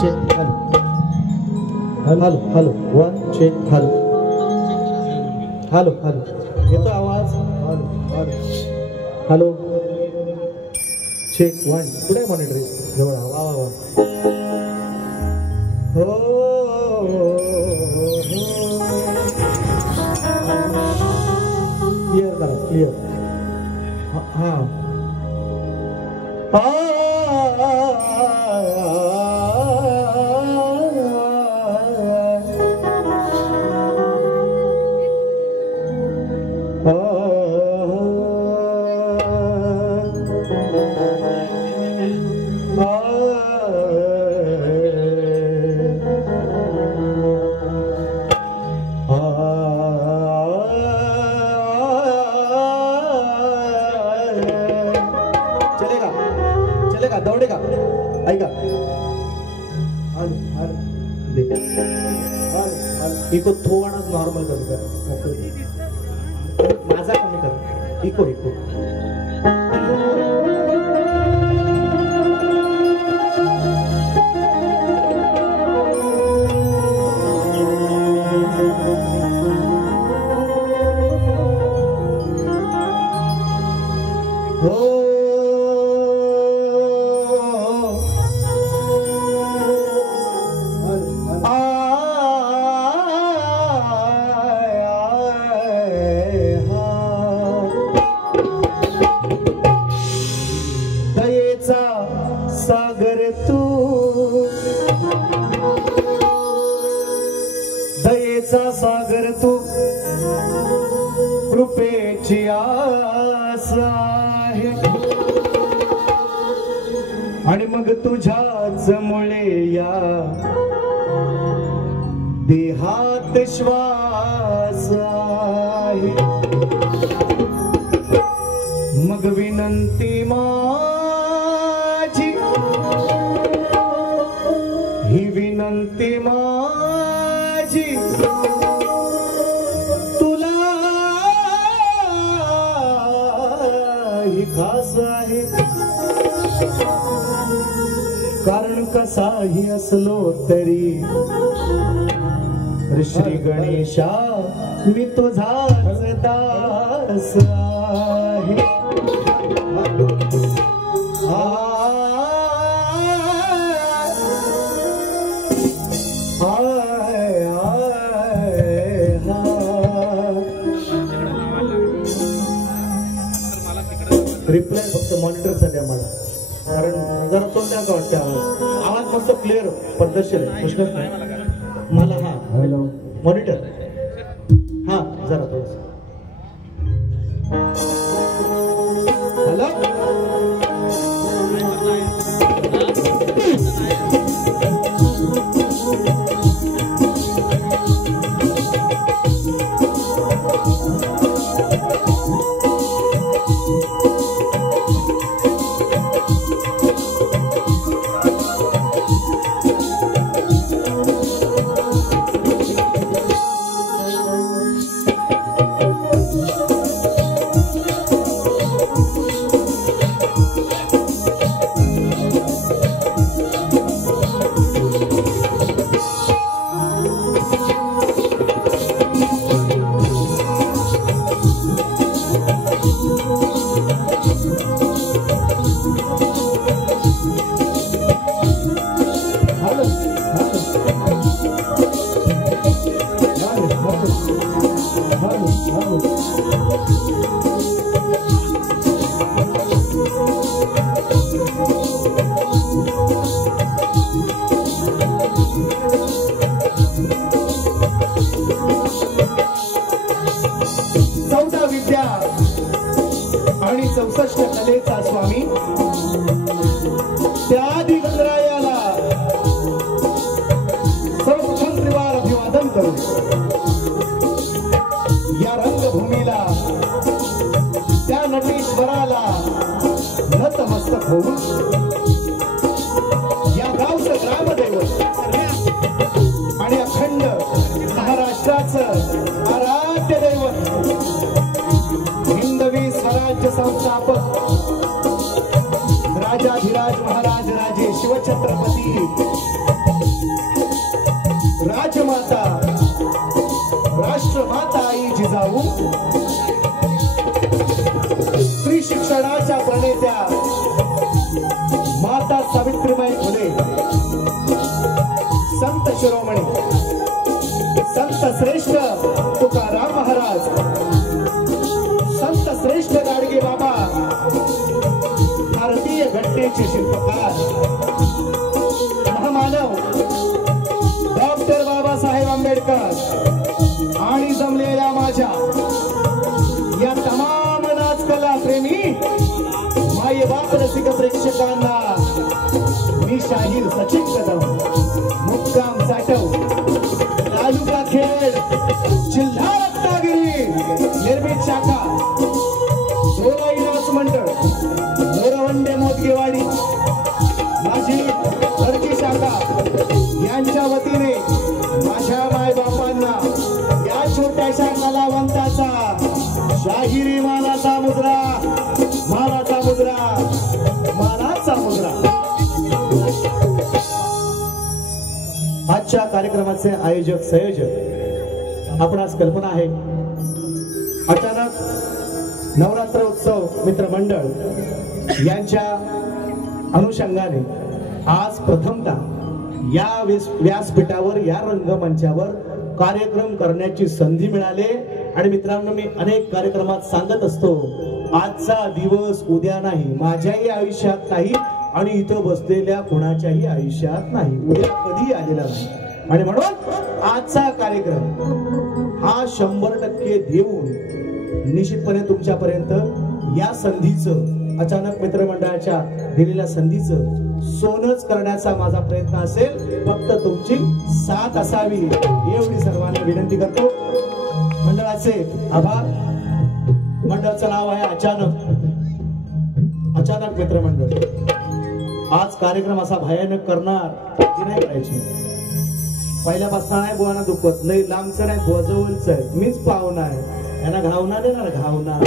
Check hello hello 1 check hello hello hello येतो आवाज hello hello hello check 1 कुठे monitor जवळ वा वा वा क्लियर करा क्लियर हां दौड़ेगा ऐका इको थोड़ा नॉर्मल कर माझा कमी कर इको इको सागर तू दयेचा सागर तू कृपेची आस आहे आणि मग तुझ्याच मुळे या देहात श्वास आहे मग विनंती ही विनंती माझी तुला ही खास आहे कारण कसाही असलो तरी श्री गणेशा मी तुझाच दास आहे रिप्लाय फक्त मॉनिटरचा द्या मला कारण जरा तो त्या वाटते आवाज मस्त क्लिअर पद्धतशीर आहे प्रश्नच नाही मला हा हॅलो मॉनिटर हा जरा थोडस हॅलो आणि 64 कलेचा स्वामी त्या दिगंबरायाला सर्वप्रथम त्रिवार अभिवादन करू या रंगभूमीला त्या नटेश्वराला नतमस्तक होऊन या गावचं ग्रामदैवत आणि अखंड महाराष्ट्राचं आराध्य दैवत हिंदवी स्वराज्य संस्थापक राजाधिराज महाराज राजे शिवछत्रपती राजमाता राष्ट्रमाता आई जिजाऊ, स्त्री शिक्षणाच्या प्रणेत्या माता सावित्रीबाई फुले, संत शिरोमणी संत श्रेष्ठ तुकाराम महाराज, संत श्रेष्ठ गाडगे बाबा, भारतीय घटनेचे शिल्पकार महामानव डॉक्टर बाबासाहेब आंबेडकर आणि जमलेल्या माझ्या या तमाम नाचकला प्रेमी माय बाप रसिक प्रेक्षकांना मी शाहीर सचिन कदम, मुक्काम साठव, तालुका खेड, जिल्हा रत्नागिरी, निर्मित शाखा सोलाई नाच मंडळ, मोरवंडे मोदगेवाडी, माझी घरची शाखा यांच्या वतीने माझ्या मायबापांना या छोट्याशा कलावंताचा शाहिरी मानाचा मुद्रा, मानाचा मुद्रा, मानाचा मुद्रा. आजच्या कार्यक्रमाचे आयोजक संयोजक आपणास कल्पना आहे, अचानक नवरात्र उत्सव मित्र मंडळ यांच्या अनुषंगाने आज प्रथमतः या व्यासपीठावर या रंगमंचावर कार्यक्रम करण्याची संधी मिळाली. आणि मित्रांनो, मी अनेक कार्यक्रमात सांगत असतो, आजचा दिवस उद्या नाही, माझ्याही आयुष्यात नाही आणि इथं बसलेल्या कोणाच्याही आयुष्यात नाही, उद्या कधी आलेला नाही. आणि म्हणून आजचा कार्यक्रम हा 100% देऊन निश्चितपणे तुमच्यापर्यंत या संधीचं, अचानक मित्रमंडळाच्या दिलेल्या संधीचं सोनच करण्याचा माझा प्रयत्न असेल. फक्त तुमची साथ असावी एवढी सर्वांना विनंती करतो. मंडळाचे आभार. मंडळाचं नाव आहे अचानक मित्रमंडळ. आज कार्यक्रम असा भयानक करणार की नाही करायची, पहिल्यापासून नाही बुवाना दुखत, लई लांबचं नाही, बुवा जवळच आहे, मीच पाहुणा आहे, यांना घावना देणार, घावना.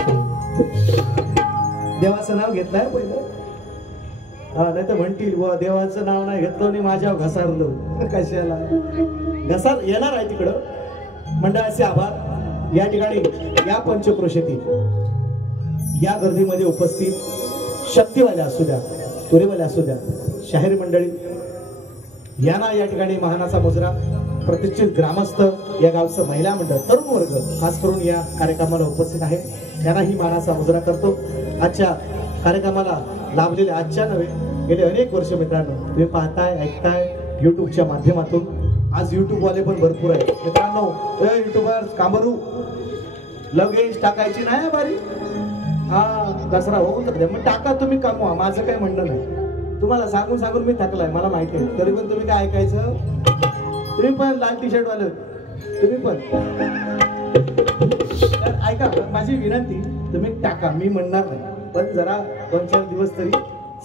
देवाचं नाव घेतलंय पहिलं, नाही तर म्हणतील बुवा देवाचं नाव नाही घेतलं आणि माझ्यावर घसारलो, कशाला घसार येणार आहे तिकडं. मंडळाचे आभार. या ठिकाणी या पंचक्रोशीतील या गर्दीमध्ये उपस्थित शक्तीवाल्या असू द्या, तुरेवाल्या असू द्या, शाहीर मंडळी यांना या ठिकाणी महानाचा मुजरा, प्रतिष्ठित ग्रामस्थ, या गावचं महिला मंडळ, तरुण वर्ग खास करून या कार्यक्रमाला उपस्थित आहे, त्यांनाही मानाचा मुजरा करतो. आजच्या कार्यक्रमाला लाभलेले आजच्या नव्हे गेले अनेक वर्ष मित्रांनो तुम्ही पाहताय, ऐकताय युट्यूबच्या माध्यमातून. आज युट्यूब वाले पण भरपूर आहे मित्रांनो. युट्यूबर कांबरू लगेच टाकायची नाही बारी, हा दसरा होऊन जाते मग टाका, तुम्ही कमवा, माझं काही म्हणणं नाही. तुम्हाला सांगून सांगून मी थकलाय, मला माहिती आहे, तरी पण तुम्ही काय ऐकायचं. तुम्ही पण लाल टी शर्ट वाले तुम्ही पण तर ऐका, माझी विनंती, तुम्ही टाका, मी म्हणणार नाही, पण जरा 2-4 दिवस तरी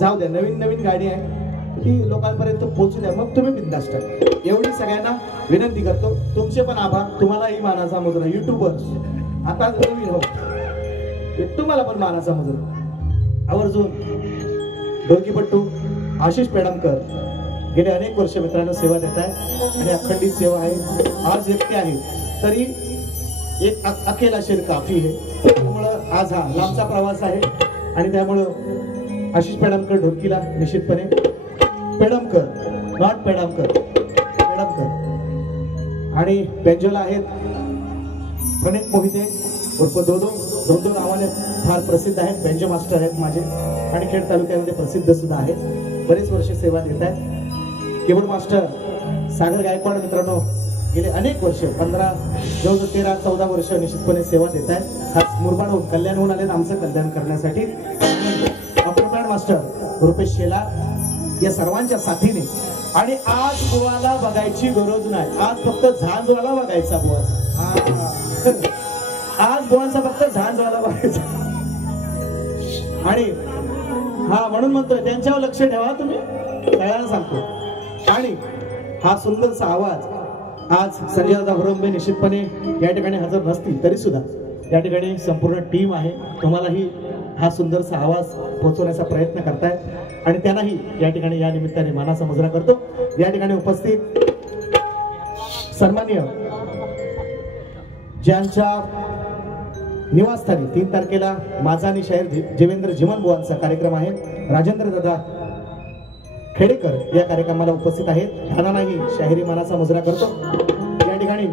जाऊ द्या. नवीन नवीन गाडी आहे ती लोकांपर्यंत पोहोचू द्या, मग तुम्ही बिंदास टाका, एवढी सगळ्यांना विनंती करतो. तुमचे पण आभार. तुम्हालाही मानाचा मुजरा. युट्यूबर आता नवीन हो, तुम्हाला पण मानाचा मुजरा. आवर्जून ढोलकीपट्टू आशिष पेडमकर गेले अनेक वर्ष मित्रांनो सेवा देत आहे आणि अखंडित सेवा आहे. आज एकटे आहे तरी एक अकेला शेर काफी आहे, त्यामुळं आज हा लांबचा प्रवास आहे आणि त्यामुळं आशिष पेडमकर ढोलकीला निश्चितपणे, पेडमकर नॉट पेडमकर, पेडमकर. आणि बेंजोला आहेत प्रणित मोहिते उर्फ दोदो नावाने फार प्रसिद्ध आहेत, बेंजो मास्टर आहेत माझे आणि खेड तालुक्यामध्ये प्रसिद्ध सुद्धा आहेत, बरेच वर्ष सेवा देत आहेत. कीबोर्ड मास्टर सागर गायकवाड मित्रांनो गेले अनेक वर्ष 15 जवळ 13-14 वर्ष निश्चितपणे सेवा देत आहेत. खास मुरबाडहून कल्याणहून आले आमचं कल्याण करण्यासाठी. ऑपरेटर मास्टर रुपेश शेला या सर्वांच्या साथीने. आणि आज बुवाला बघायची गरज नाही, आज फक्त झांजवाला बघायचा बुवाचा. आज बुवांचा फक्त झांजवाला बघायचा. आणि हा म्हणून म्हणतोय त्यांच्यावर लक्ष ठेवा तुम्ही, सगळ्यांना सांगतो. आणि हा सुंदरसा आवाज आज संजय दादा हुरंबे निश्चितपणे या ठिकाणी हजर नसतील तरी सुद्धा या ठिकाणी संपूर्ण टीम आहे, तुम्हालाही हा सुंदरसा आवाज पोहोचवण्याचा प्रयत्न करताय आणि त्यांनाही या ठिकाणी या निमित्ताने मानाचा मुजरा करतो. या ठिकाणी उपस्थित सन्माननीय ज्यांच्या निवासस्थानी 3 तारखेला माझा आणि शाहीर जीवेंद्र जिमन बुवांचा कार्यक्रम आहे, राजेंद्र दादा खेडेकर या कार्यक्रमाला उपस्थित आहेत. ठाणानाही शाहिरी मानाचा मुजरा करतो. या ठिकाणी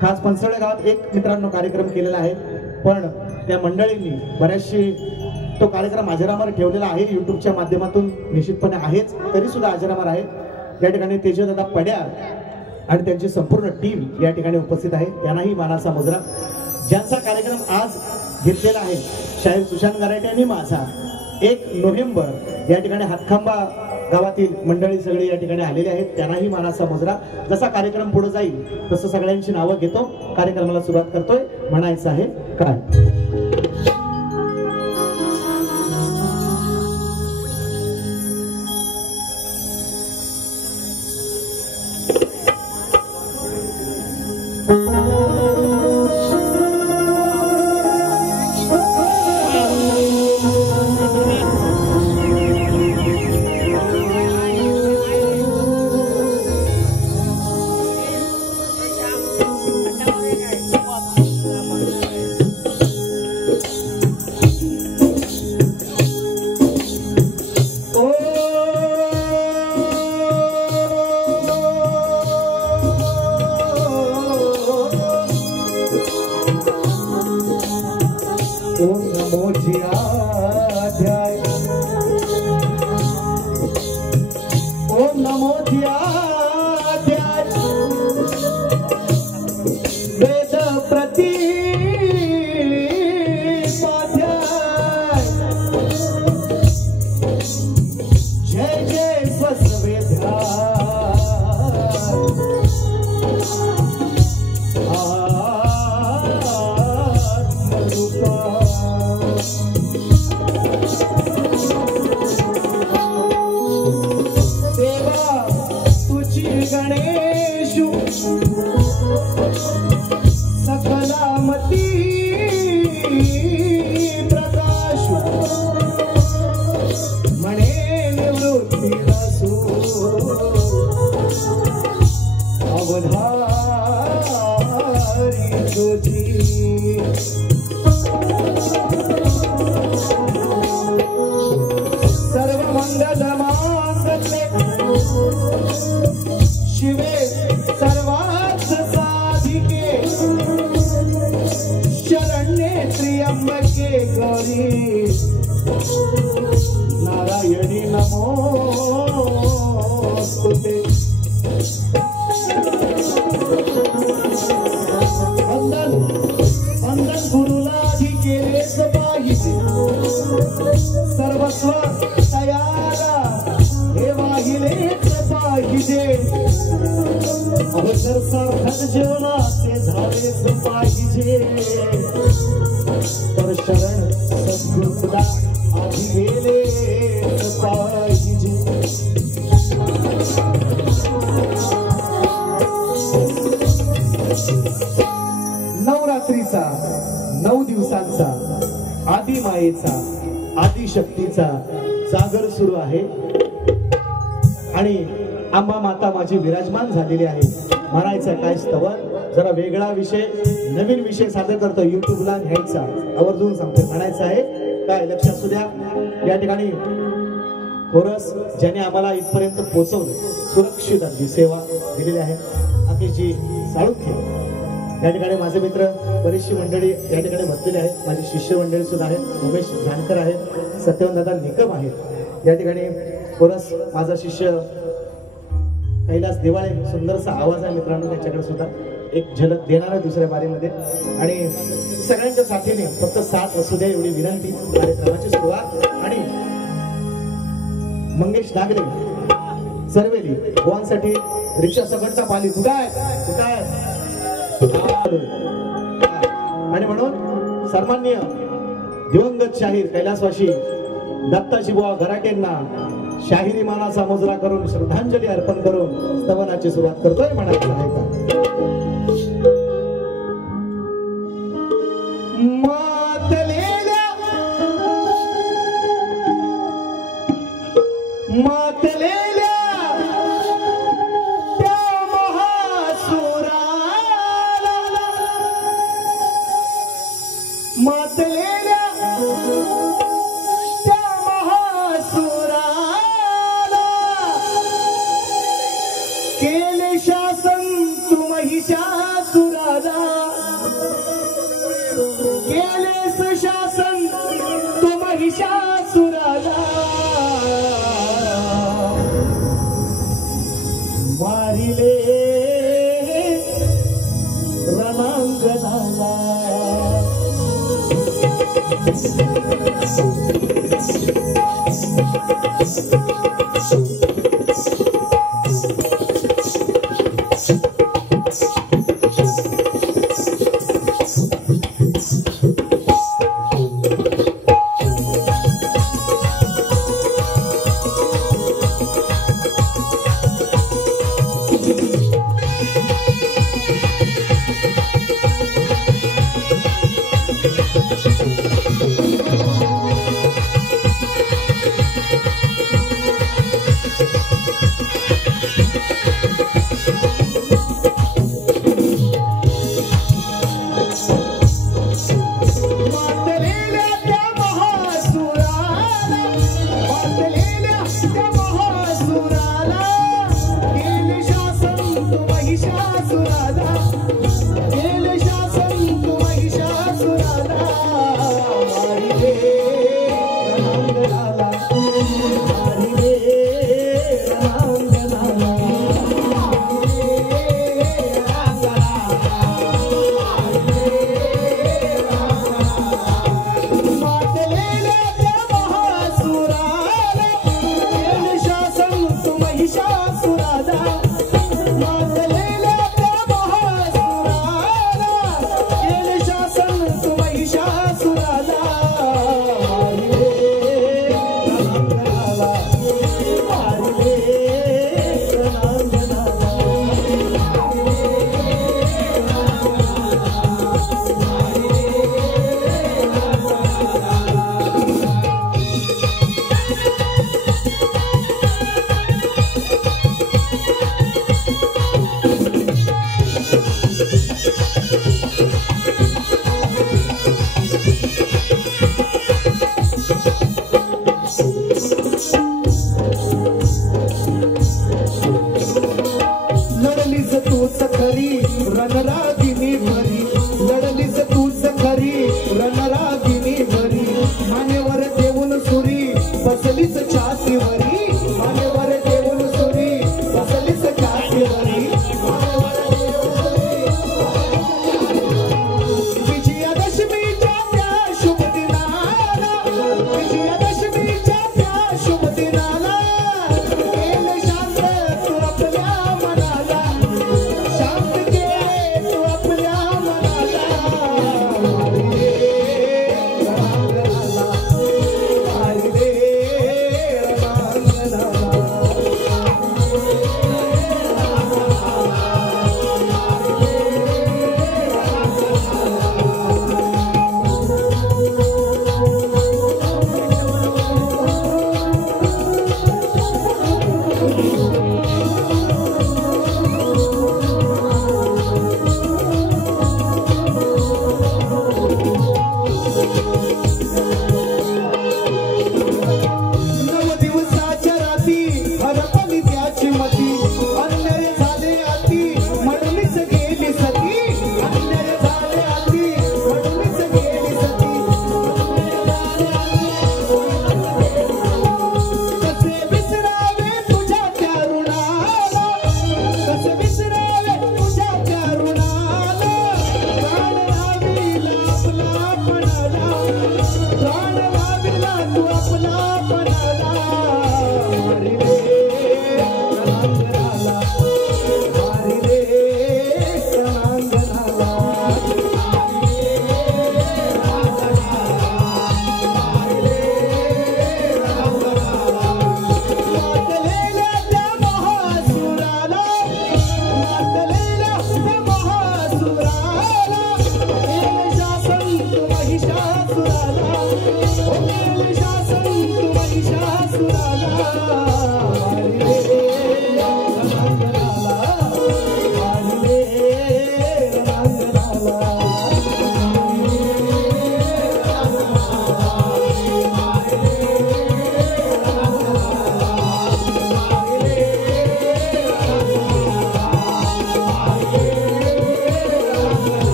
खास पंचवडे गावात एक मित्रांनो कार्यक्रम केलेला आहे, पण त्या मंडळींनी बऱ्याचशी तो कार्यक्रम अजरामर ठेवलेला आहे. युट्यूबच्या माध्यमातून निश्चितपणे आहेच, तरी सुद्धा अजरामर आहे. या ठिकाणी तेजदादा पड्यार आणि त्यांची संपूर्ण टीम या ठिकाणी उपस्थित आहे, त्यांनाही मानाचा मुजरा. ज्यांचा कार्यक्रम आज घेतलेला आहे शाहीर सुशांत गराटे आणि माझा 1 नोव्हेंबर या ठिकाणी हातखांबा गावातील मंडळी सगळे या ठिकाणी आलेले आहेत, त्यांनाही मानाचा मुजरा. जसा कार्यक्रम पुढे जाईल तसं सगळ्यांची नावं घेतो, कार्यक्रमाला सुरुवात करतोय. म्हणायचं आहे काय नवरात्रीचा 9 दिवसांचा आदि मायेचा आदिशक्तीचा जागर सुरू आहे आणि अंबा माता माझी विराजमान झालेली आहे. म्हणायचं काय स्तवन, जरा वेगळा विषय नवीन विषय सादर करतो, युट्यूबला घ्यायचा आवर्जून सांगते. म्हणायचं आहे काय, लक्ष असू द्या. या ठिकाणी कोरस ज्याने आम्हाला इथपर्यंत पोहोचवलं, सुरक्षित अगदी सेवा दिलेली आहे, अखेरची साळुंखे. या ठिकाणी माझे मित्र बरीचशी मंडळी या ठिकाणी बसलेली आहेत, माझी शिष्य मंडळी सुद्धा आहेत. उमेश जानकर आहेत, सत्यवंतदादा निकम आहेत. या ठिकाणी कोरस माझा शिष्य कैलास दिवाळे, सुंदरसा आवाज आहे मित्रांनो, त्यांच्याकडे सुद्धा एक झलक देणार आहे दुसऱ्या बारीमध्ये. आणि सगळ्यांच्या साथीने फक्त साथ असू द्या एवढी विनंती. कार्यक्रमाची सुरुवात आणि मंगेश नागरे सर्वेली गोवांसाठी रिक्षा सकटता पाली कुठाय आणि म्हणून सन्माननीय दिवंगत शाहीर कैलासवासी दत्ताजी बुवा गराटेंना शाहिरी मानाचा मुजरा करून श्रद्धांजली अर्पण करून स्तवनाची सुरुवात करतोय. म्हणायचं आहे का मातलेल्या त्या महासुरा केले शासन तू महिषासुराला केलेस शासन तू महिषासुराला मारिले रणांगणाला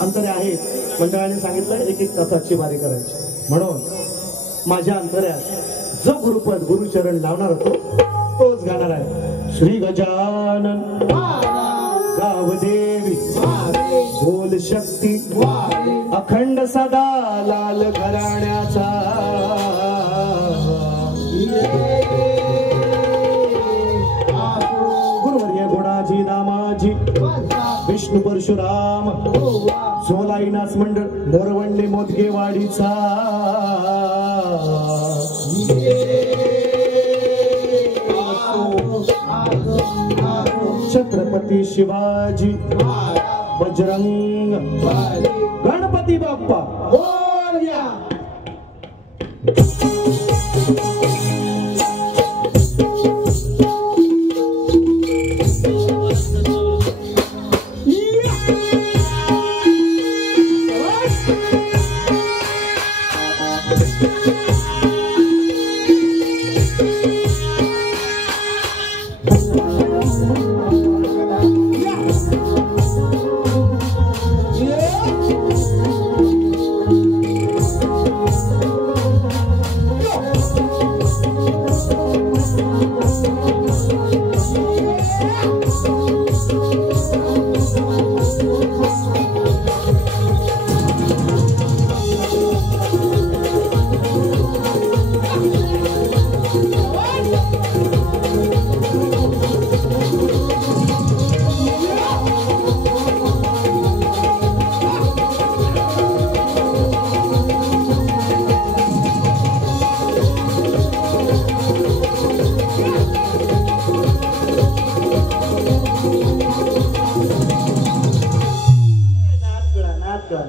अंतरे आहेत, मंडळाने सांगितलं 1-1 तासाची वारी करायची. म्हणून माझ्या अंतऱ्यात जो गुरुपद गुरुचरण लावणार होतो तोच गाणार आहे. श्री गजानन गावदेवी बोल शक्ती अखंड सदा लाल घराण्याचा गुरुवर्य गुणाजी दामाजी विष्णू परशुराम सोलाईनास मंडळ मोरवंडे मोदगेवाडीचा छत्रपती शिवाजी बजरंग गणपती बाप्पा मोरया.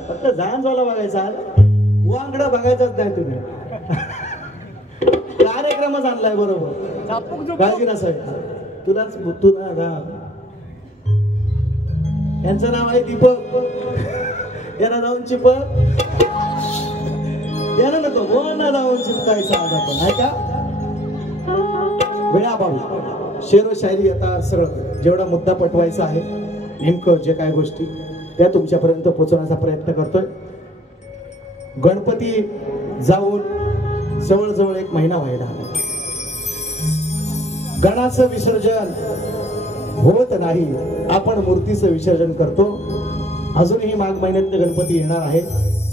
फक्त झांजवाला बघायचा, वांगडा बघायचाच नाही तुम्ही. कार्यक्रमच आणलाय बरोबर. काळजी नसायची तुलाच तू ना. यांचं नाव आहे दीपक, यांना जाऊन चिपक, यांना नको कोणा जाऊन चिपकायचं आज आपण आहे का. वेळाभावी शेरो शायरी आता सरळ जेवढा मुद्दा पटवायचा आहे नेमकं जे काय गोष्टी त्या तुमच्यापर्यंत पोहोचवण्याचा प्रयत्न करतोय. गणपती जाऊन जवळजवळ 1 महिना व्हायला आला. गणाचं विसर्जन होत नाही, आपण मूर्तीचं विसर्जन करतो. अजूनही माघ महिन्यात गणपती येणार आहे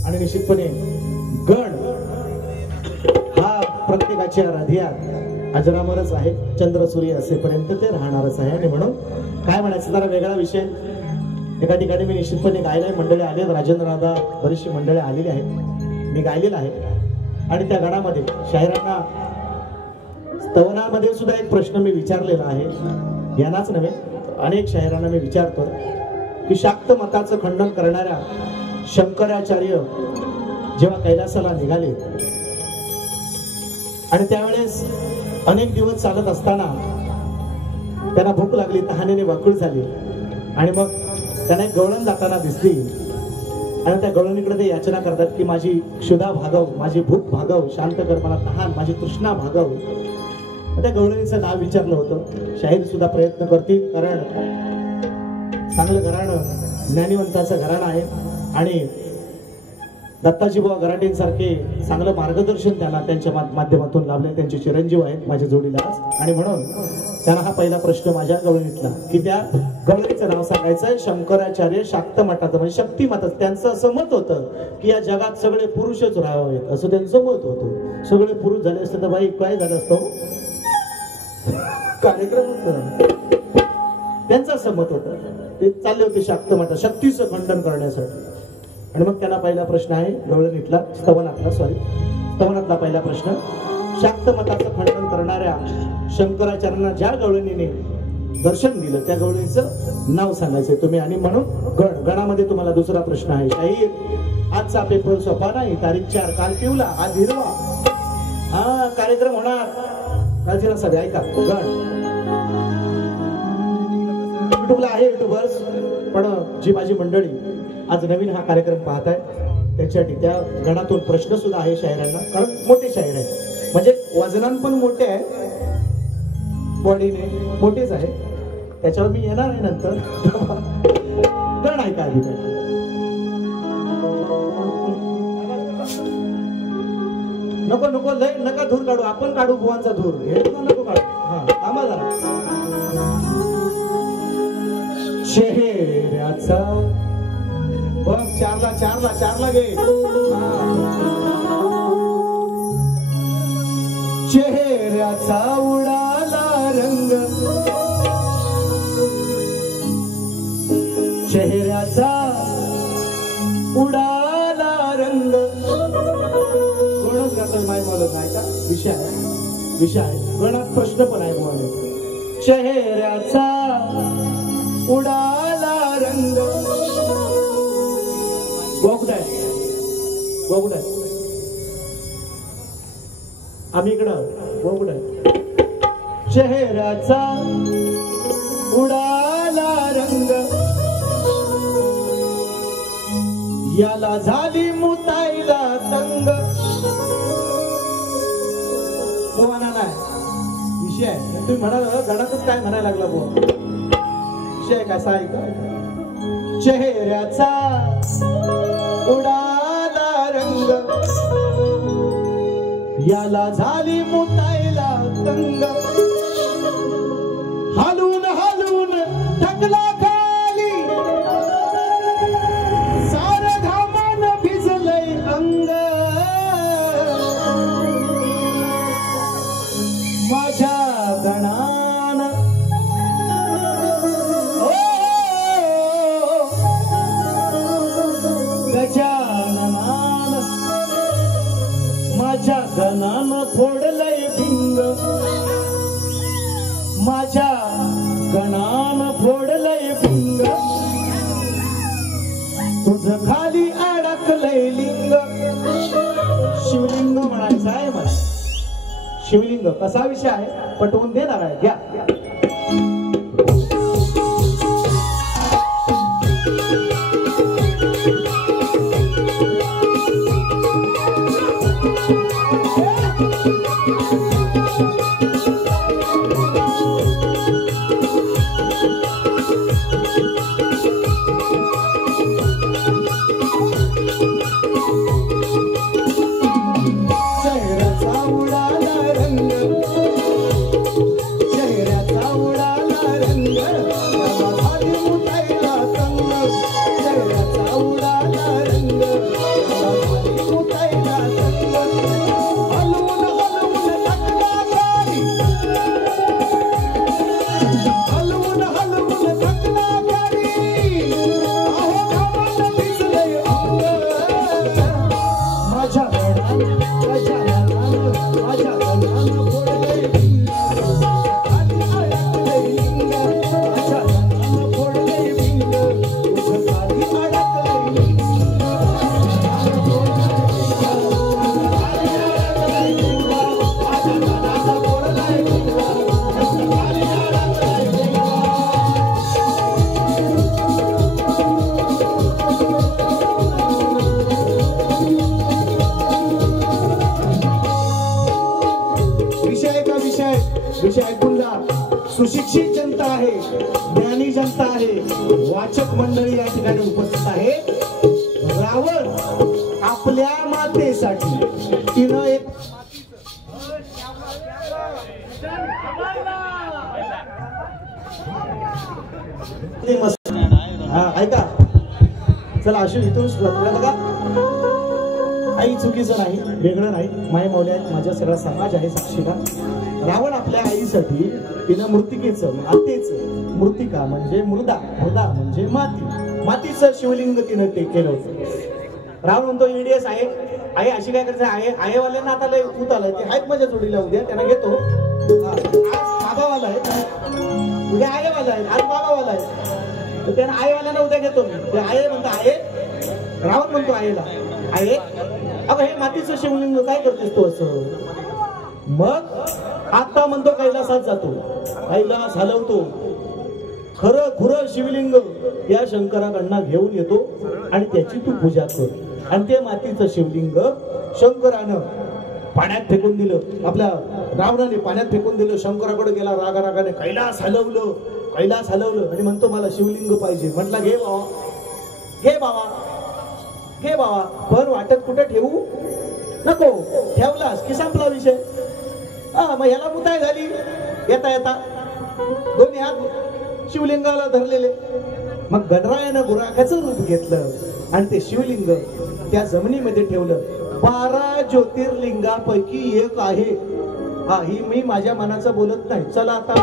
आणि निश्चितपणे गण हा प्रत्येकाच्या हृदयात अजरामरच आहे. चंद्र सूर्य असेपर्यंत ते राहणारच आहे. आणि म्हणून काय म्हणायचं जरा वेगळा विषय. एका ठिकाणी मी निश्चितपणे गायला मंडळी आले, राजेंद्र दादा बरीचशी मंडळी आलेली आहेत, मी गायलेलं आहे. आणि त्या गणामध्ये शाहिरांना स्तवनामध्ये सुद्धा एक प्रश्न मी विचारलेला आहे. यांनाच नव्हे अनेक शाहिरांना मी विचारतो की शाक्त मताचं खंडन करणाऱ्या शंकराचार्य जेव्हा कैलासाला निघाले आणि त्यावेळेस अनेक दिवस चालत असताना त्यांना भूक लागली, तहानेने व्याकुळ झाली आणि मग त्यांना एक गवळण जाताना दिसली आणि त्या गवळणीकडे ते याचना करतात की माझी क्षुधा भागव, माझी भूक भागव, शांत कर मला तहान, माझी तृष्णा भागव. त्या गवळणीचं नाव विचारलं होतं. शाहीर सुद्धा प्रयत्न करतील कारण चांगलं घराणं ज्ञानीवंताचं घराणं आहे आणि दत्ताजी बुवा गराटेंसारखे चांगलं मार्गदर्शन त्यांना त्यांच्या माध्यमातून लाभले. त्यांचे चिरंजीव आहेत माझे जोडीदार. आणि म्हणून त्यांना हा पहिला प्रश्न माझ्या गवळणीतला की त्या गवळणीचं नाव सांगायचं शंकराचार्य शाक्त मठाचं म्हणजे शक्ती मठाचं. त्यांचं असं मत होतं की या जगात सगळे पुरुषच राहावेत असं त्यांचं मत होतं. सगळे पुरुष झाले असते तर बाई काय झालं असतं कार्यक्रम त्यांचं असं मत होतं. ते चालले होते शाक्त मठा शक्तीचं खंडन करण्यासाठी. आणि मग त्याला पहिला प्रश्न आहे गवळणीतला स्तवनातला पहिला प्रश्न. शाक्त मताचं खंडन करणाऱ्या शंकराचार्यांना ज्या गवळणीने दर्शन दिलं त्या गवळणीचं नाव सांगायचंय तुम्ही. आणि म्हणून गणामध्ये तुम्हाला दुसरा प्रश्न आहे. शाहीर आजचा पेपर सोपा नाही. तारीख 4 काल पिवला आज हिरवा. हा कार्यक्रम होणार काळजी नसावी. ऐका गण युट्यूबला आहे युट्यूबर्स पण जी माझी मंडळी आज नवीन हा कार्यक्रम पाहत आहे त्याच्यासाठी त्या गणातून प्रश्न सुद्धा आहे शाहिरांना. कारण मोठे शाहीर आहे म्हणजे वजनान पण मोठे आहे बॉडीने मोठेच आहे. त्याच्यावर मी येणार आहे नंतर. गण ऐका आधी नको नको लय नका धूर काढू, आपण काढू बुवांचा धूर. हे नको काढू. हा थांबा जरा. चेहऱ्याचा बघ, चारला घे. चेहऱ्याचा उडाला रंग, चेहऱ्याचा उडाला रंग. कोणच गातं माय बोलत नाही का? विषय आहे. गणात प्रश्न पण आहे बोलत. चेहऱ्याचा उडाला रंग. बघू आम्ही इकडं बघू. चेहऱ्याचा उडाला रंग, याला झाली मुताईला तंग. तो म्हणा नाही विषय आहे. तुम्ही म्हणाल गणातच काय म्हणायला लागला बुवा. विषय कसा आहे का? चेहऱ्याचा उडाला रंग, याला झाली मुताईला तंग. हलून टाकला खाली, सार घामान भिजलंय अंग. माझ्या गणान गजाननान, माझ्या गणानं फोडलंय भिंग. माझ्या गणानं फोडलंय भिंग. तुझं खाली अडकलंय लिंग. शिवलिंग म्हणायचं आहे मला. शिवलिंग कसा विषय आहे पटवून देणार आहे. घ्या. विषय ऐकून जा. सुशिक्षित जनता आहे, ज्ञानी जनता आहे, वाचक मंडळी या ठिकाणी उपस्थित आहे. रावण आपल्या मातेसाठी तिनं एक ऐका. चला अशी इथून सुरुवात बघा. आई चुकीचं नाही, वेगळं नाही. माय मौल्या माझ्या सगळा समाज आहे साक्षीदार. रावण आपल्या आईसाठी तिनं मृतिकेचं, मातेचं, मृतिका म्हणजे मृदा, मृदा म्हणजे माती, मातीचं शिवलिंग तिनं ते केलं होतं. रावण म्हणतो ईडीएस आहे. आई अशी काय करायचं आहे, आईवाल्यांना आता लय भूत आलंय, ते आहेत माझ्या जोडीला. उद्या त्यांना घेतो. आज बाबावाला आहे, उद्या आईवाला आहे, आज बाबावाला आहे. तर त्यांना आईवाल्यांना उद्या घेतो मी. ते आई म्हणतो आहे, रावण म्हणतो आईला आहे अगं हे मातीचं शिवलिंग काय करतेस तू असं. मग आता म्हणतो कैलासात जातो, कैलास हलवतो, खरं खुरं शिवलिंग या शंकराकडनं घेऊन येतो आणि त्याची तू पूजा कर. आणि ते मातीचं शिवलिंग शंकरानं पाण्यात फेकून दिलं. आपल्या रावणाने पाण्यात फेकून दिलं. शंकराकडे गेला रागारागाने, कैलास हलवलं, कैलास हलवलं आणि म्हणतो मला शिवलिंग पाहिजे. म्हटला घे बाबा, घे बाबा, घे बाबा, पण वाटत कुठे ठेवू. नको ठेवलास की संपला विषय. हा मग ह्याला मुताय झाली येता येता दोन्ही हात शिवलिंगाला धरलेले. मग गणरायानं गुराख्याचं रूप घेतलं आणि ते शिवलिंग त्या जमिनीमध्ये ठेवलं. 12 ज्योतिर्लिंगापैकी एक आहे. हा ही मी माझ्या मनाचं बोलत नाही. चला आता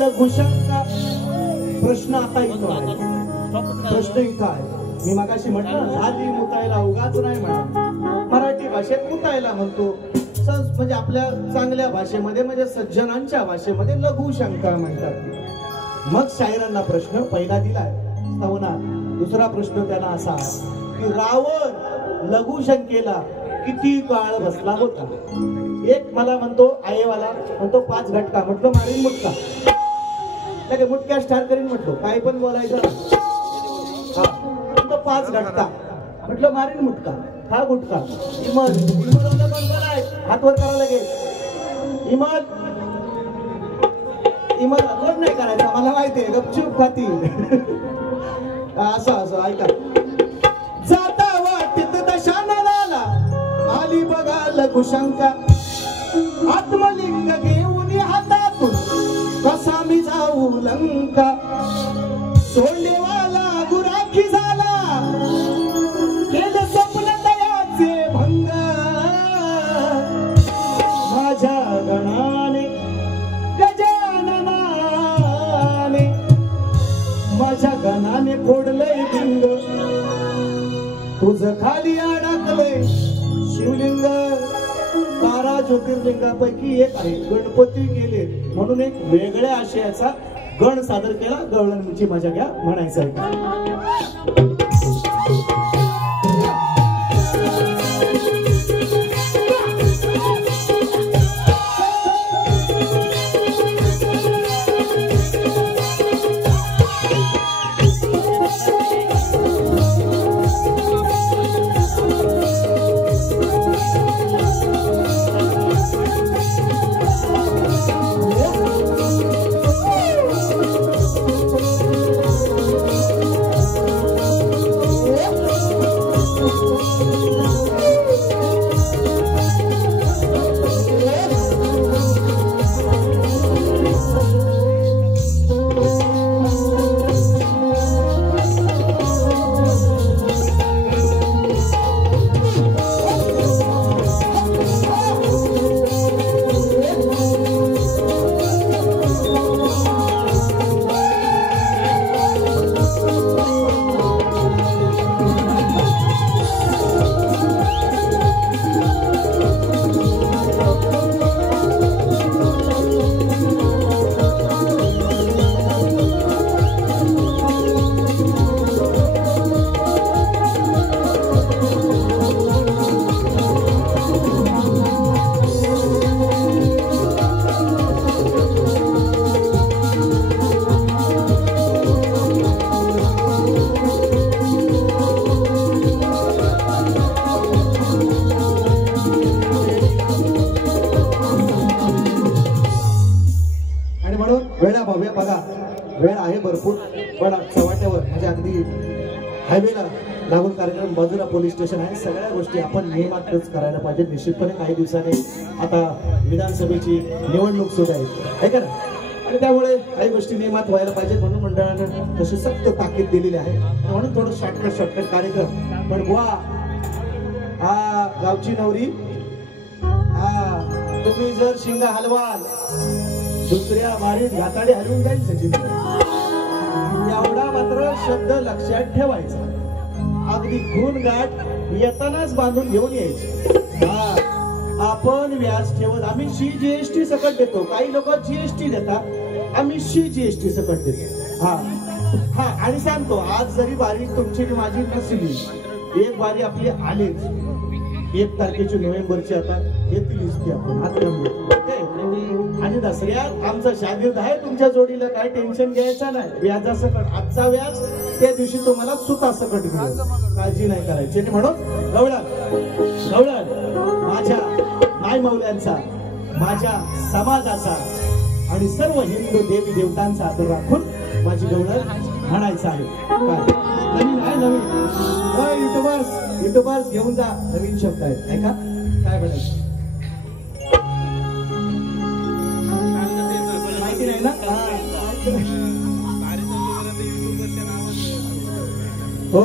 लघुशंका. प्रश्न आता येतो आहे. प्रश्न इथं आहे. मी मगाशी म्हटलं आधी मुतायला उगाच नाही म्हणा. मराठी भाषेत मुतायला म्हणतो. म्हणजे आपल्या चांगल्या भाषेमध्ये म्हणजे सज्जनांच्या भाषेमध्ये लघुशंका म्हणतात. मग शायरांना प्रश्न पहिला दिलाय स्तवना. दुसरा प्रश्न त्यांना असा की रावण लघुशंकेला किती काळ बसला होता. एक मला म्हणतो आयेवाला म्हणतो 5 घटका. म्हटलं मारीन मुटका. लगे मुटक्या स्टार करीन म्हटलो. काय पण बोलायचं. हा म्हणतो 5 घटका. म्हटलं मारीन मुटका. हा गुटका. इमल हात वर करा लगेच. इमल इमल वर नाही करायचा. मला माहितीये गपचूप खाती. असं असं ऐका. जाता वाटेत दशाननाला आली बघा लघुशंका. आत्मलिंग घेऊन हातातून कसा मी जाऊ लंका. सोंडेवाला गुराखी झाला केलं स्वप्न दयाचे भंग. माझ्या गणाने गजाननाने माझ्या गणाने फोडलंय लिंग. तुझं खाली अडकलंय शिवलिंग. 12 ज्योतिर्लिंगापैकी एक आहे. गणपती गेले म्हणून एक वेगळ्या आशयाचा गण सादर केला. गवळणची मजा घ्या म्हणायचं आहे. पण चव्हाट्यावर म्हणजे अगदी हायवेला लागून कार्यक्रम, बाजूला पोलीस स्टेशन आहे. सगळ्या गोष्टी आपण नियमातच करायला पाहिजे. निश्चितपणे काही दिवसांनी आता विधानसभेची निवडणूक सुद्धा आहे का ना, आणि त्यामुळे काही गोष्टी नियमात व्हायला पाहिजेत. म्हणून मंडळानं तशी सक्त ताकीद दिलेली आहे. म्हणून थोडं शॉर्टकट कार्यक्रम. पण बुवा हा गावची नवरी, हा तुम्ही जर शिंगा हलवाल दुसऱ्या बारीत घाताडे हलवून जाईल सचिन. एवढा मात्र शब्द लक्षात ठेवायचा. अगदी खून गाठ येतानाच बांधून घेऊन यायची. आपण व्याज ठेवत, आम्ही GST सकट देतो. काही लोक GST देतात, आम्ही GST सकट देतो. हा आणि सांगतो, आज जरी बारी तुमची माझी नसली, एक बारी आपली आलीच. 1 तारखेची नोव्हेंबरची आता येतीलच ती आपण आणि दसऱ्यात आमचा शागिर्द आहे तुमच्या जोडीला, काय टेन्शन घ्यायचं नाही. व्याजासकट आजचा व्याज त्या दिवशी तुम्हाला सुता सकट मिळेल, काळजी नाही करायची. म्हणून गवळण माझ्या माय मौल्यांचा, माझ्या समाजाचा आणि सर्व हिंदू देवी देवतांचा आदर राखून माझी गवळण म्हणायचं आहे. काय नवीन आहे, नवीन युट्यूबर्स घेऊन जा, नवीन शब्द आहेत नाही का, काय म्हणायचं माहिती नाही ना. हो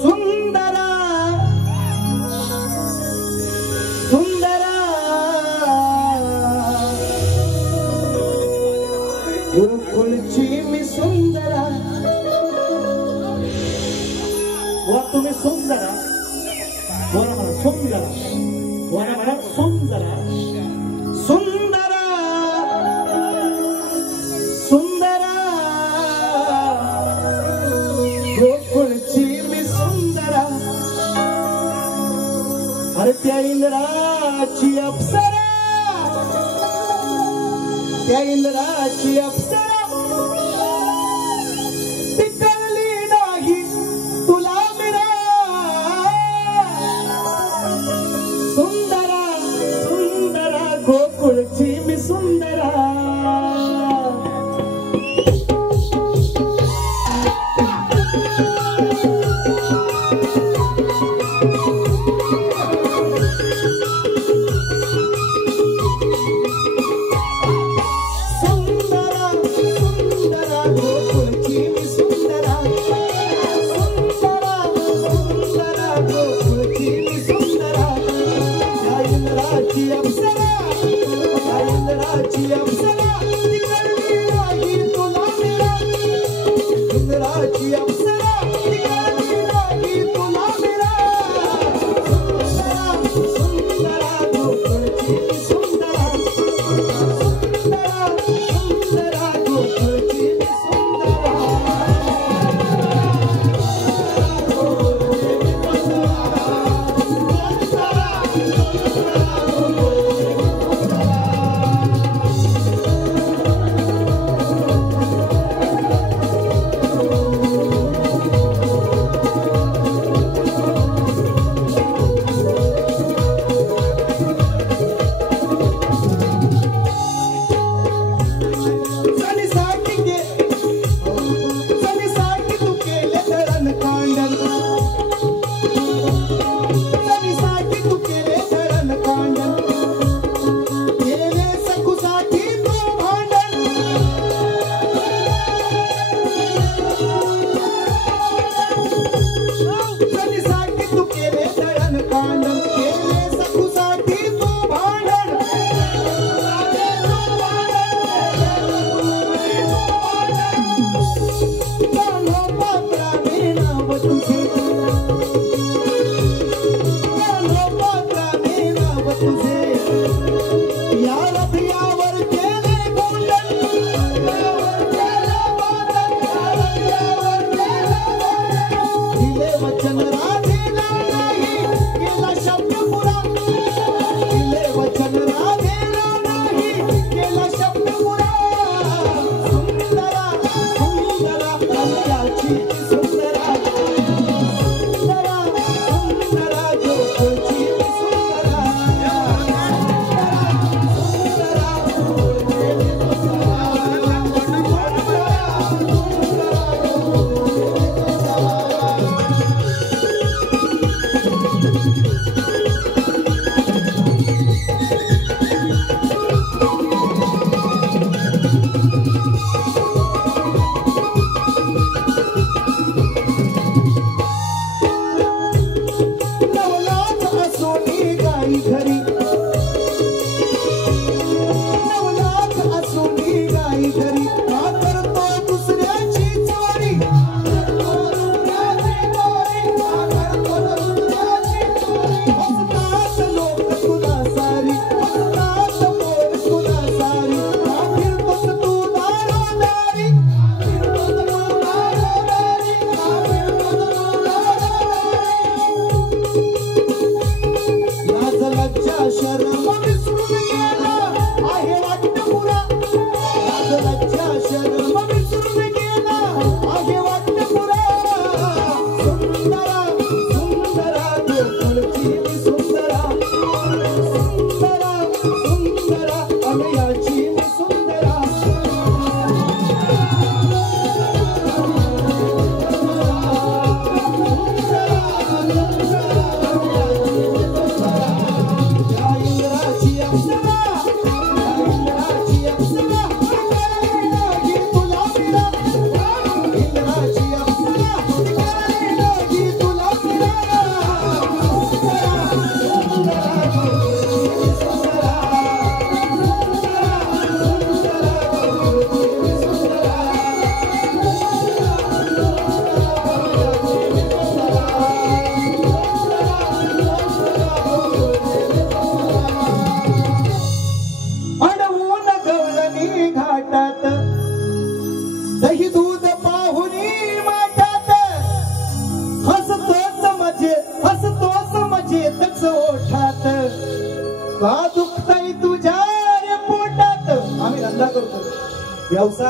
सुंदरा सुंदरा गुरुकुलची मी सुंदरा. वा तुम्ही सुंदरा बोला म्हणा, सुंदरा बोला म्हणा, सुंदरा सुंदरा सुंदरा गोकुळची मी सुंदरा. अरे त्या इंद्राची अप्सरा, त्या इंद्राची अप्सरा टिकली नाही तुला मिरा. सुंदरा सुंदरा गोकुळची मी सुंदरा.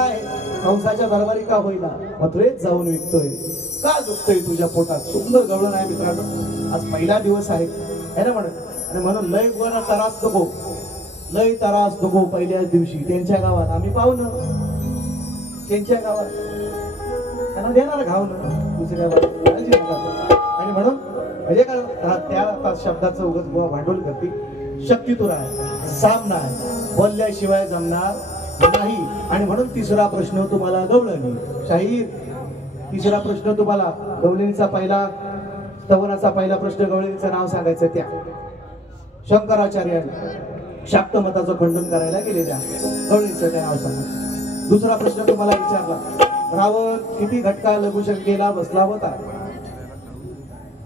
काय कंसाच्या दरबारी का होईना मथुरेत जाऊन विकतोय का दुखतोय तुझ्या पोटात. सुंदर गवळण आहे मित्रांनो, आज पहिला दिवस आहे ना म्हणत. आणि म्हणून लय गोरा त्रास नको, लय त्रास नको. पहिल्याच दिवशी त्यांच्या गावात आम्ही पाहुणं, त्यांच्या गावात त्यांना देणार घावणं दुसऱ्या गावात. आणि म्हणून म्हणजे का त्या शब्दाचं उगाच भांडवल करते. शक्ती तुरा आहे, सामना आहे, बोलल्याशिवाय जमणार नाही. आणि म्हणून तिसरा प्रश्न तुम्हाला गवळणी. शाहीर तिसरा प्रश्न तुम्हाला गवळणीचा पहिला स्तवनाचा पहिला प्रश्न गवळणीचं नाव सांगायचं. त्या शंकराचार्यांनी शाक्त मताचं खंडन करायला गेलेल्या गवळणीचं त्या नाव सांगा. दुसरा प्रश्न तुम्हाला विचारला, रावण किती घटका लघुशंकेला बसला होता.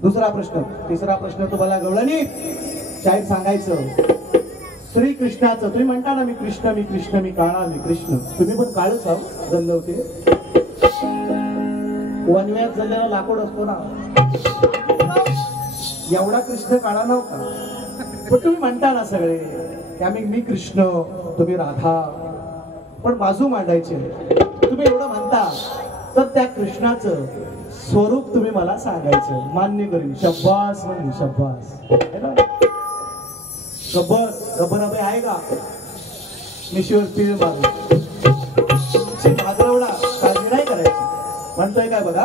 दुसरा प्रश्न. तिसरा प्रश्न तुम्हाला गवळणी शाहीर सांगायचं. श्रीकृष्णाचं तुम्ही म्हणता ना, मी कृष्ण मी कृष्ण मी काळा मी कृष्ण. तुम्ही पण काळच आहो जल्ल होते. वनव्यात जल्ल्याला लाकूड असतो ना, एवढा कृष्ण काळा नव्हता. पण तुम्ही म्हणता ना सगळे की मी कृष्ण तुम्ही राधा, पण बाजू मांडायची. तुम्ही एवढं म्हणता तर त्या कृष्णाचं स्वरूप तुम्ही मला सांगायचं. मान्य करीन. शब्बास म्हणजे शब्बास. गब्बर गब्बर अभय आहे का? निशीवर तिळ मारून भाद्रवडा काळजी नाही करायची म्हणतोय काय बघा.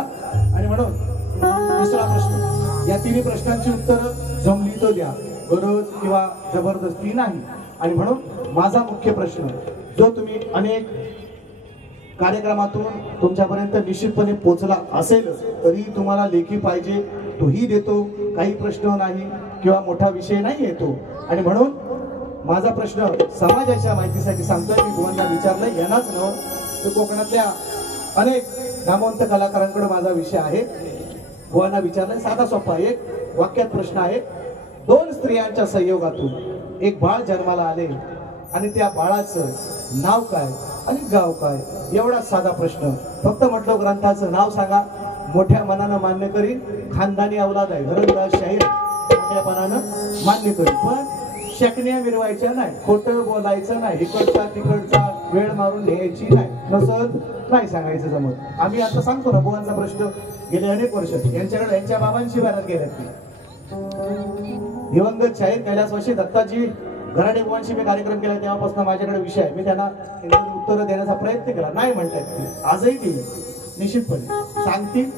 आणि म्हणून तिसरा प्रश्न. या तिन्ही प्रश्नांची उत्तर जमली तो द्या, गरज किंवा जबरदस्ती नाही. आणि म्हणून माझा मुख्य प्रश्न जो तुम्ही अनेक कार्यक्रमातून तुमच्यापर्यंत निश्चितपणे पोहोचला असेल, तरी तुम्हाला लेखी पाहिजे तोही देतो. काही प्रश्न नाही किंवा मोठा विषय नाही येतो. आणि म्हणून माझा प्रश्न समाजाच्या माहितीसाठी सांगतोय. मी बुवांना विचारलं, यांनाच नव्ह तर कोकणातल्या अनेक नामवंत कलाकारांकडे माझा विषय आहे. बुवांना विचारलं, साधा सोपा एक वाक्यात प्रश्न आहे. दोन स्त्रियांच्या संयोगातून एक बाळ जन्माला आले आणि त्या बाळाचं नाव काय आणि गाव काय. एवढा साधा प्रश्न. फक्त म्हटलं ग्रंथाचं नाव सांगा, मोठ्या मनानं मान्य करीन. खानदानी अवलाद आहे, धरणराज शाहीर मोठ्या मनानं मान्य करीन. पण शकण्या मिरवायच्या नाही, खोटं बोलायचं नाही, इकडचा तिकडचा वेळ मारून घ्यायची नाही, नसत नाही सांगायचं जमत. आम्ही आता सांगतो ना, बुवांचा प्रश्न गेले अनेक वर्ष यांच्याकडे यांच्या बाबांशी भारत गेल्यात. दिवंगत शाहीर कैलासवासी दत्ताजी घराडे बुवांशी मी कार्यक्रम केला, तेव्हापासून माझ्याकडे विषय आहे. मी त्यांना उत्तर देण्याचा प्रयत्न केला, नाही म्हणतायत. आजही ते निश्चितपणे सांगतील.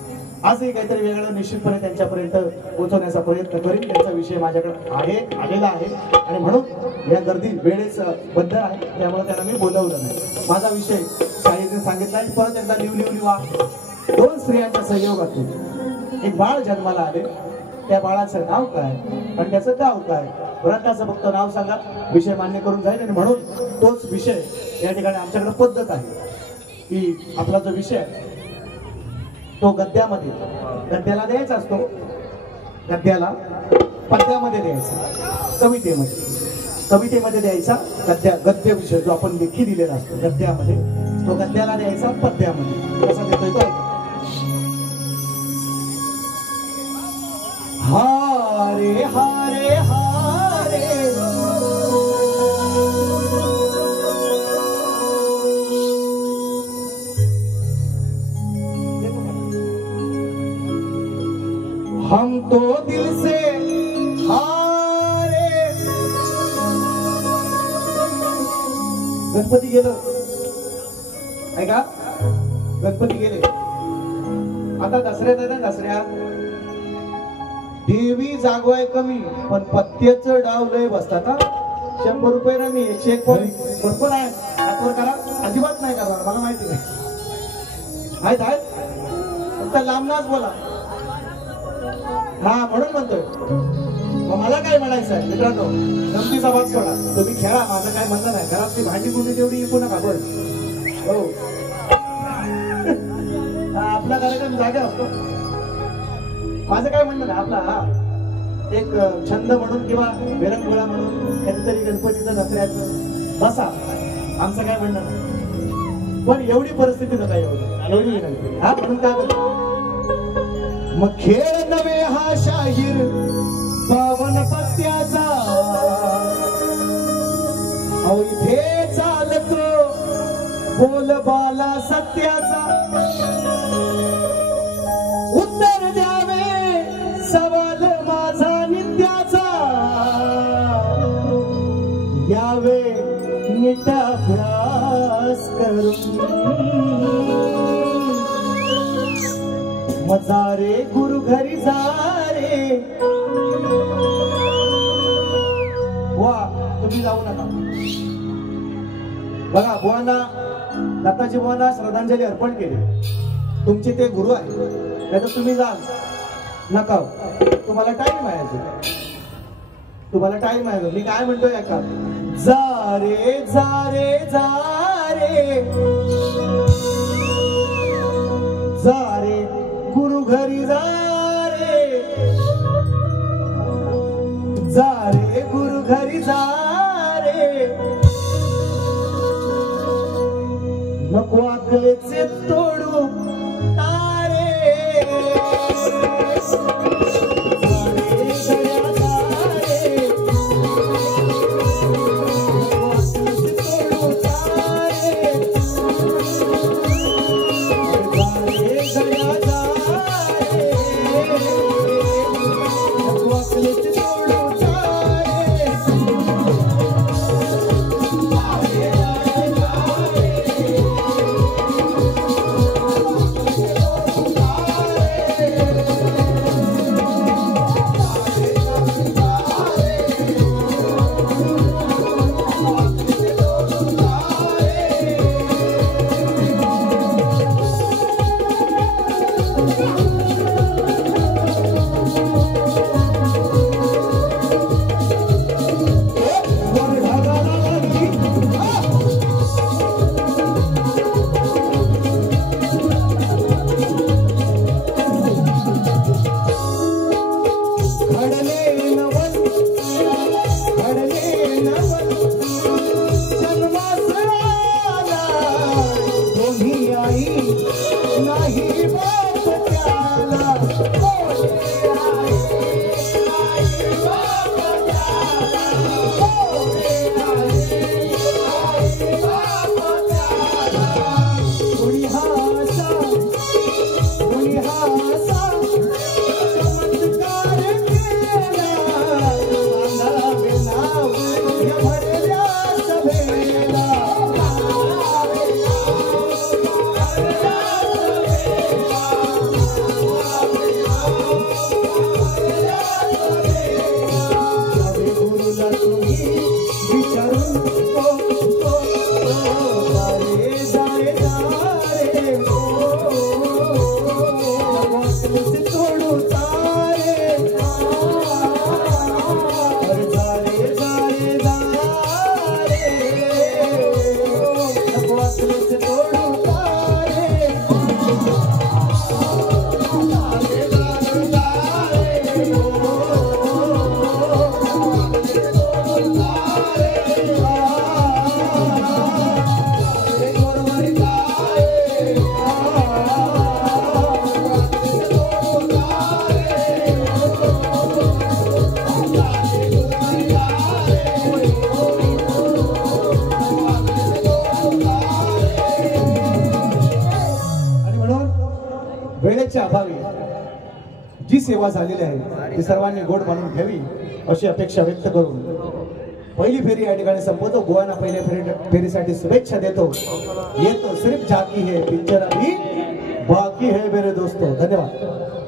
आजही काहीतरी वेगळं निश्चितपणे त्यांच्यापर्यंत पोहोचवण्याचा प्रयत्न करीन. त्यांचा विषय माझ्याकडे आहे, आलेला आहे. आणि म्हणून या गर्दी वेळेच बद्ध आहे, त्यामुळे त्यांना मी बोलवलं नाही. माझा विषय शाहीरने सांगितला. परत एकदा लिहून दोन स्त्रियांच्या संयोगातून एक बाळ जन्माला आले, त्या बाळाचं नाव काय आणि त्याचं गाव काय. ग्रंथाचं फक्त नाव सांगा, विषय मान्य करून जाईल. आणि म्हणून तोच विषय या ठिकाणी आमच्याकडे पद्धत आहे की आपला जो विषय आहे तो गद्यामध्ये, गद्याला द्यायचा असतो, गद्याला पद्यामध्ये द्यायचा, कवितेमध्ये द्यायचा. गद्य विषय जो आपण लेखी दिलेला असतो गद्यामध्ये, तो गद्याला द्यायचा पद्यामध्ये. कसा देतोय तो ऐका. हारे हारे हारे हम तो दिल से हारे. गणपती गेलो ऐका, गणपती गेले. आता दसऱ्यात आहे ना, दसऱ्यात देवी जागवाय कमी पण पत्त्याचं डाव लय बसतात. 100 रुपये ना मी 101 भरपूर आहे. आठवण करा, अजिबात नाही करणार, मला माहिती नाही. माहित आहे फक्त लांबनाच बोला. हा म्हणून म्हणतोय. मग मला काय म्हणायचं आहे मित्रांनो, गमतीचा भाग सोडा, तुम्ही खेळा, माझं काय म्हणणं नाही. घरात ती भांडी कुंडी तेवढी विकू नका. बरं हो, आपला कार्यक्रम जागा असतो. माझं काय म्हणणं नाही. आपला एक छंद म्हणून किंवा विरंगुळा म्हणून कधीतरी गणपतीचं दसऱ्याचं बसा, आमचं काय म्हणणं नाही. पण एवढी परिस्थिती नका, एवढी विनंती. हा म्हणून काय बोलतो, मग खेळ नव्हे हा शाहीर पावन पत्त्याचा, अहो इथे चालतो बोलबाला सत्याचा उत्तर द्यावे सवाल माझा नित्याचा यावे नीट अभ्यास करून मजा रे गुरु घरी जा रे वा तुम्ही जाऊ नका बघा बुवांना दत्ताजी बुवांना श्रद्धांजली अर्पण केली तुमचे ते गुरु आहे नाही तर तुम्ही जा नका तुम्हाला टाइम आहे अजून तुम्हाला टाइम आहे मी काय म्हणतोय का जा रे जा रे जा रे जा रे गुरु घरी जा रे जा रे गुरु घरी जा रे नको अकलेचे तोडू तारे वेळेच्या अभावी जी सेवा झालेली आहे ती सर्वांनी गोड मानून घ्यावी अशी अपेक्षा व्यक्त करून पहिली फेरी या ठिकाणी संपवतो गोवाना पहिल्या फेरीसाठी शुभेच्छा देतो ये तो सिर्फ झाकी है पिक्चर अभी बाकी है मेरे दोस्तों धन्यवाद।